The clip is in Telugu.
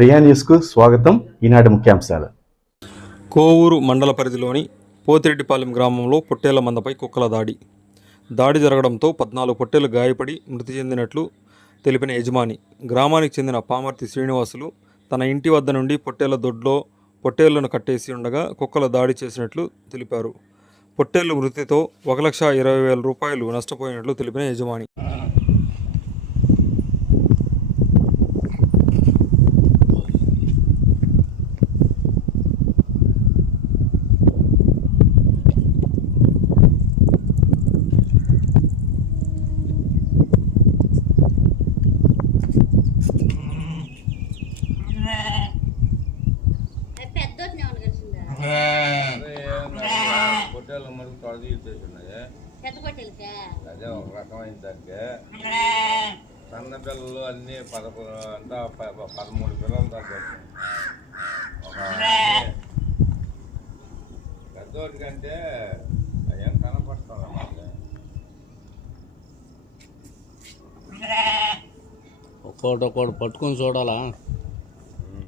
ప్రియా న్యూస్కు స్వాగతం. ఈనాటి ముఖ్యాంశాలు. కోవూరు మండల పరిధిలోని పోతిరెడ్డిపాలెం గ్రామంలో పొట్టేళ్ళ మందపై కుక్కల దాడి. దాడి జరగడంతో పద్నాలుగు పొట్టేలు గాయపడి మృతి చెందినట్లు తెలిపిన యజమాని గ్రామానికి చెందిన పామర్తి శ్రీనివాసులు తన ఇంటి వద్ద నుండి పొట్టేళ్ళ దొడ్లో పొట్టేళ్ళను కట్టేసి ఉండగా కుక్కల దాడి చేసినట్లు తెలిపారు. పొట్టేళ్ళ మృతితో ఒక లక్ష ఇరవై వేల రూపాయలు నష్టపోయినట్లు తెలిపిన యజమాని. పొట్టేళ్ళ మరుగు తొడ తీసేస్తున్నాయి అదే ఒక రకమైన దానికి సన్న పిల్లలు అన్ని పదకొండు అంతా ప- పదమూడు పిల్లలు దాకా పెద్దోటి కంటే ఏం కనపడుతుంది అన్నమాట ఒక్కోటి ఒక్కోటి పట్టుకొని చూడాలా?